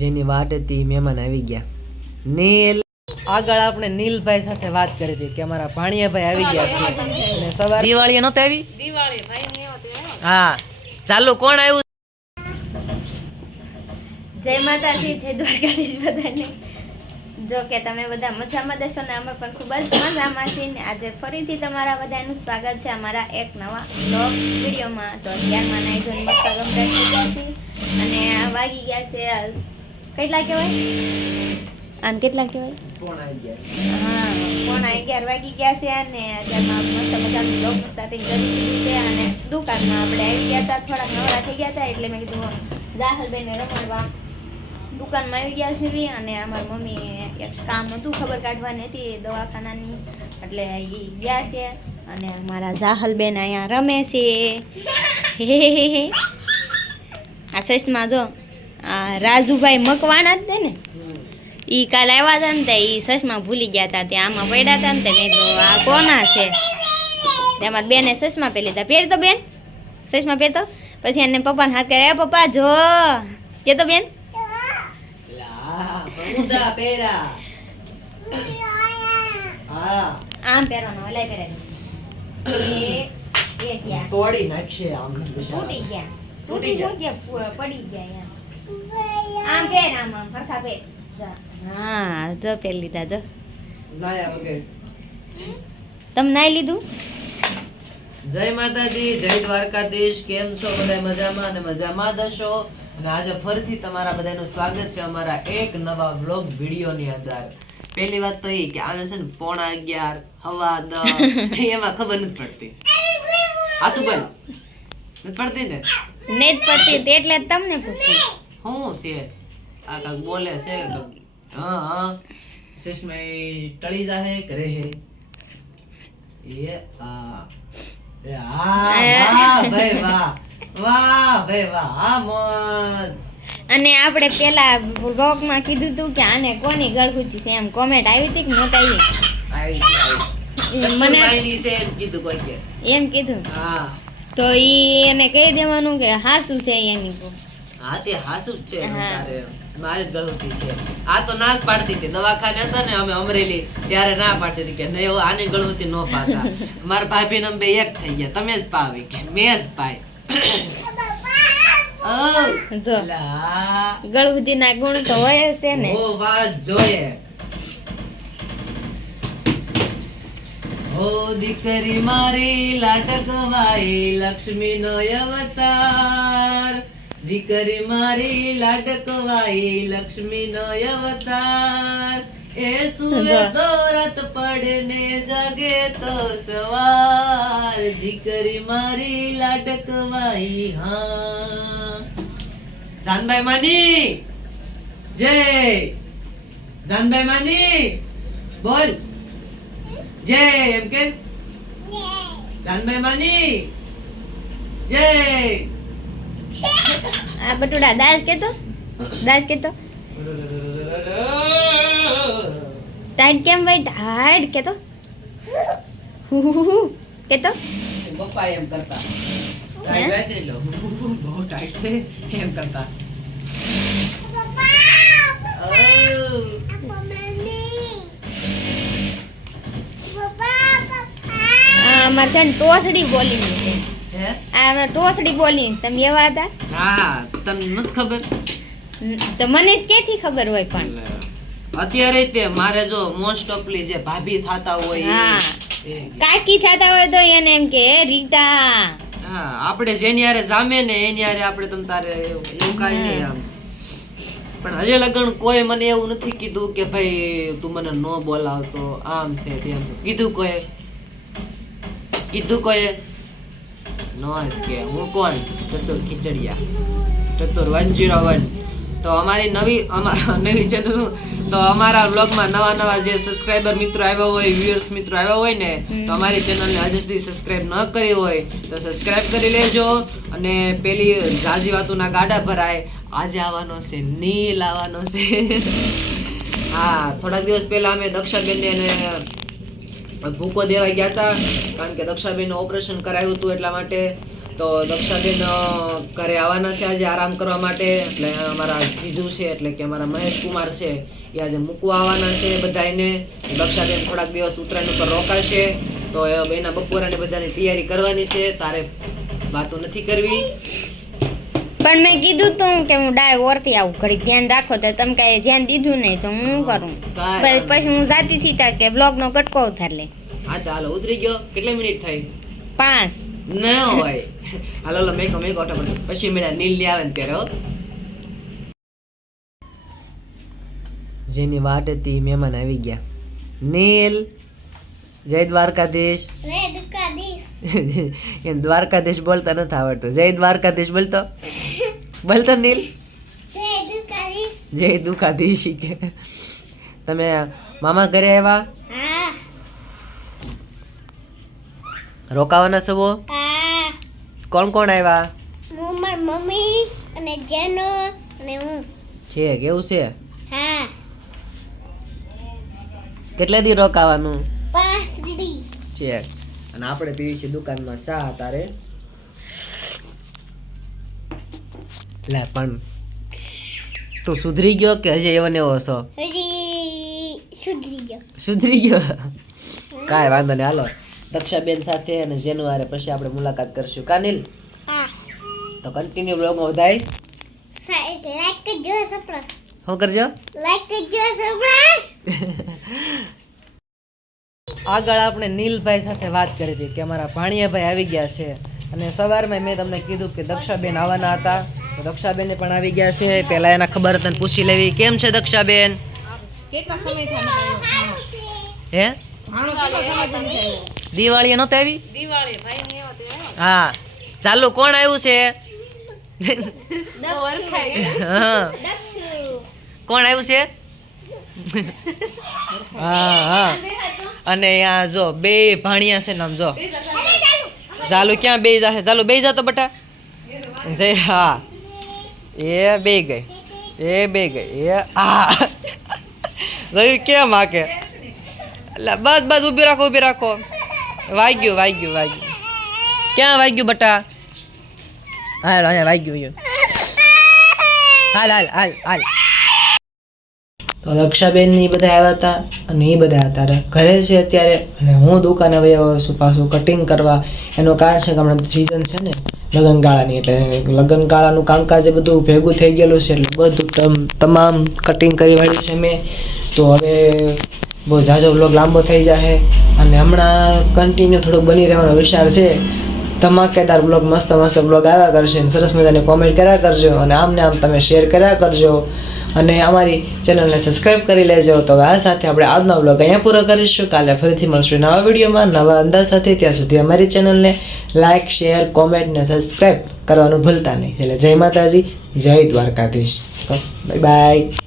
જેની વાટ હતી મહેમાન આવી ગયા. નીલ. આગળ આપણે નીલભાઈ સાથે વાત કરી હતી કે અમારા ભાણિયાભાઈ આવી ગયા છે. અને સવાર દિવાળી નહોતી આવી? હા. ચાલો કોણ આવ્યું? જય માતાજી જય દ્વારકાધીશ બધાને. જો કે તમે બધા મજામાં દેશો ને અમે પણ ખૂબ જ મજામાં છીએ ને. આજે ફરીથી તમારા બધાનું સ્વાગત છે અમારા એક નવા બ્લોગ વિડીયોમાં. તો અત્યારમાં નાઈ ધોઈને મસ્ત છીએ. અને વાગી ગયા છે કેટલા કહેવાય? આમ કેટલા કહેવાય? કોણ આવી ગયા હા પોણા અગિયાર વાગી ગયા છે અને અત્યારમાં મસ્ત મજાનું બ્લોગ સાથે કરી દીધું છે અને દુકાનમાં આપણે આવી ગયા હતા થોડાક નવરા થઈ ગયા હતા એટલે મેં કીધું જાહલબેનને રમાડવા. દુકાનમાં આવી ગયા છે અને અમારી મમ્મી એક કામ હતું ખબર કાઢવાની હતી દવાખાનાની. એટલે એ ગયા છે અને મારા જાહલબેન અહીંયા રમે છે. હે હે હે હે આ સસમાં જો. આ રાજુભાઈ મકવાણા જ છે ને? એ કાલ આવ્યા હતા ને તે ઈ સસમા ભૂલી ગયા હતા તે આમાં પડ્યા હતા ને તે મેં તો આ કોના છે? તેમાં બેને સસમા પહેરી હતા પહેર તો બેન સસમા પહેરતો પછી એને પપ્પાને હાથ કરે "એ પપ્પા જો. કે તો બેન? આમ પહેરવાનો ઓલાય પહેરાય. એક એક ગયા. તોડી નાખશે આમ તૂટી ગયા. તૂટી પડી ગયા આમ પહેર આમ આમ હરખા પહેર હા જો પહેરી લીધા જો. તમે નાઈ લીધું? જય માતાજી જય દ્વારકાધીશ. કેમ છો બધા મજામાં અને મજામાં જ હશો? અને આજે ફરીથી તમારા બધાનું સ્વાગત છે અમારા એક નવા વ્લોગ વિડીયોની અંદર. પહેલી વાત તો એ કે આને છે ને પોણા અગિયાર હવા દ એમાં ખબર નથી પડતી. આસુ બોલ. નથી પડતી ને? ને પડતી એટલે જ તમને પૂછ્યું શું છે? આ કાક બોલે છે હા હા. સુષ્મા ટળી જાહે કરે હે એ આ એ આ વાહ ભાઈ વાહ. વાહ ભાઈ વાહ. આ મોજ. અને આપણે પેલા બ્લોગમાં કીધું હતું કે આને કોની ગળગુચી છે? એમ કોમેન્ટ આવી હતી કે નહોતી આવી. મને એમ કીધું હા. તો ઈ એને કહી દેવાનું કે હાસું છે એની. હા તે હાસુ જ છે. તારે. મારી જ ગળુતી છે. આ તો ના જ પાડતી હતી. દવાખાને હતા ને અમે અમરેલી. ત્યારે ના પાડતી હતી કે નહીં હવે આની ગળુતી ન પાતા મારા ભાભી ને અમે બે એક થઈ ગયા. તમે જ પાવી કે મેં જ પાય ઓ, જો. લા. ગળગુચી ના ગુણ તો હોય છે ને. ઓ વાત જોઈએ. ઓ દીકરી મારી લાટકવાઈ લક્ષ્મી નો અવતાર. દીકરી મારી લાટકવાઈ લક્ષ્મી નો અવતાર એ સુવે તો રાત પડે ને જાગે તો સવાર દીકરી મારી લાટકવાઈ હા જાનભાઈ માની જય જાનભાઈ માની બોલ જય એમ કે જાનભાઈ માની જય આ બટુડા દાસ કેતો? દાસ કેતો? ટાઈટ કેમ ભાઈ? ટાઈટ કેતો? હુ. કેતો? પપ્પા એમ કરતા. ટાઈટ વાતરી લો બહુ ટાઈટ છે એમ કરતા. આ અમારે છે ટોસડી બોલી છે. આ ટોસડી બોલી તમે એવા હતા? હા તને નથી ખબર? તો મને કેથી ખબર હોય પણ? અત્યારે તે મારે જો મોસ્ટ ઓફલી જે ભાભી થાતા હોય કાકી થતા હોય તો એને એમ કે "એ રીટા. હા આપણે જેની હારે જામે ને એની હારે આપણે તમ તારે એવું કાઈ કાંઈ નહીં આમ. પણ હજે લગન કોઈ મને એવું નથી કીધું કે ભાઈ તું મને ન બોલાવતો. આમ છે તેમ છે. કીધું કોઈ? કીધું કોઈ? નો જ કે હું કોણ? ચતુર ખીચડિયા. ચતુર વન જીરો વન. તો અમારી નવી અમારા નવી ચેનલ તો અમારા બ્લોગમાં નવા નવા જે સબસ્ક્રાઇબર મિત્રો આવ્યા હોય વ્યુઅર્સ મિત્રો આવ્યા હોય ને તો અમારી ચેનલને હજુ સુધી સબસ્ક્રાઇબ ન કરી હોય તો સબસ્ક્રાઇબ કરી લેજો. અને પેલી જાજી વાતુના ગાડા ભરાય. આજે આવવાનો છે નીલ આવવાનો છે. હા થોડાક દિવસ પહેલા અમે દક્ષાબેનને ભૂકો દેવા ગયા હતા કારણ કે દક્ષાબેનનું ઓપરેશન કરાવ્યું હતું એટલા માટે, તો દક્ષાબેન ઘરે આવવાના છે આજે આરામ કરવા માટે. એટલે અમારા જીજુ છે, એટલે કે અમારા મહેશ કુમાર છે, એ આજે મૂકવા આવવાના છે બધાને દક્ષાબેન થોડાક દિવસ ઉત્તરાયણ ઉપર રોકાશે, તો એના બપોરાની બધાની તૈયારી કરવાની છે. તારે વાતો નથી કરવી. પણ મેં કીધું તું કે હું ડાય ઓરથી આવું ઘડી ધ્યાન રાખો તો તમે કાંઈ ધ્યાન દીધું નહીં તો હું શું કરું? પછી હું જાતી થી તા કે બ્લોગનો કટકો ઉતાર લે હા તો હાલો ઉતરી ગયો. કેટલી મિનિટ થઈ? પાંચ. ના હોય. હાલો હાલો કમે મેકો પર પછી મેળા નીલ લે આવે ને ત્યારે જેની વાટ હતી મહેમાન આવી ગયા. નીલ જય દ્વારકાધીશ. એમ દ્વારકાધીશ બોલતા નથી આવડતું. જય દ્વારકાધીશ બોલતો? બોલતો નીલ? જય દુઃખાધીશ કે. તમે મામા ઘરે આવ્યા? રોકાવાના છો કોણ કોણ આવ્યા? મમ્મી અને જેનો અને હું છે કેવું છે? હા કેટલા દી રોકાવાનું? પાંચ દી. છે. અને આપણે પીવી છે દુકાનમાં સા તારે. લે પણ તું સુધરી ગયો કે હજી એવો ને એવો છો? સુધરી ગયો. સુધરી ગયો? કાંઈ વાંધો નહીં હાલો. દક્ષાબેન સાથે અને જેનુઆરે પછી આપણે મુલાકાત કરશું. કાનિલ તો કન્ટિન્યુ બ્લોગમાં બધાય લાઈક કરજો સપ્રાઈઝ શું કરજો? લાઈક કરજો સપ્રાઈઝ આગળ આપણે નીલભાઈ સાથે વાત કરી હતી કે અમારા ભાણિયાભાઈ આવી ગયા છે. અને સવારમાં મેં તમને કીધું કે દક્ષાબેન આવવાના હતા. તો દક્ષાબેન પણ આવી ગયા છે. પહેલા એના ખબર તને પૂછી લેવી. કેમ છે દક્ષાબેન? હે? દિવાળી નહોતી આવી? હા. ચાલુ કોણ આવ્યું છે? કોણ આવ્યું છે? હા હા. અને આ જો, બે ભાણિયા છે ને આમ જો. ઝાલુ ક્યાં બે જાશે ઝાલુ બે જાતો બટા? જય હા. એ બે ગઈ. એ બે ગઈ. એ, આ. જોયું કેમ હાકે એટલે બસ બસ, ઊભી રાખો ઊભી રાખો. વાગ્યું વાગ્યું વાગ્યું. ક્યાં વાગ્યું બટા? હાલ, અહીંયા વાગ્યું હાલ હાલ હાલ હાલ. તો રક્ષાબેન ને એ બધા આવ્યા હતા અને એ બધા અત્યારે ઘરે છે અત્યારે અને હું દુકાને આવ્યો છું પાછું કટિંગ કરવા. એનું કારણ છે કે હમણાં સિઝન છે ને, લગ્નગાળાની એટલે લગ્નગાળાનું કામકાજ એ બધું ભેગું થઈ ગયેલું છે એટલે બધું તમ- તમામ કટિંગ કરી વાળ્યું છે મેં. તો હવે બહુ ઝાઝો બ્લોગ લાંબો થઈ જાય અને હમણાં કન્ટિન્યુ થોડુંક બની રહેવાનો વિચાર છે. ધમાકેદાર બ્લોગ મસ્ત મસ્ત બ્લોગ આવ્યા કરશે અને સરસ મજાની કોમેન્ટ કર્યા કરજો. અને આમને આમ તમે શેર કર્યા કરજો. અને અમારી ચેનલને સબસ્ક્રાઇબ કરી લેજો. તો આ સાથે આપણે આજનો બ્લોગ અહીંયા પૂરો કરીશું. કાલે ફરીથી મળશું નવા વિડીયોમાં, નવા અંદાજ સાથે. ત્યાં સુધી અમારી ચેનલને લાઇક શેર કોમેન્ટ ને સબસ્ક્રાઈબ કરવાનું ભૂલતા નહીં. એટલે જય માતાજી, જય દ્વારકાધીશ. Bye bye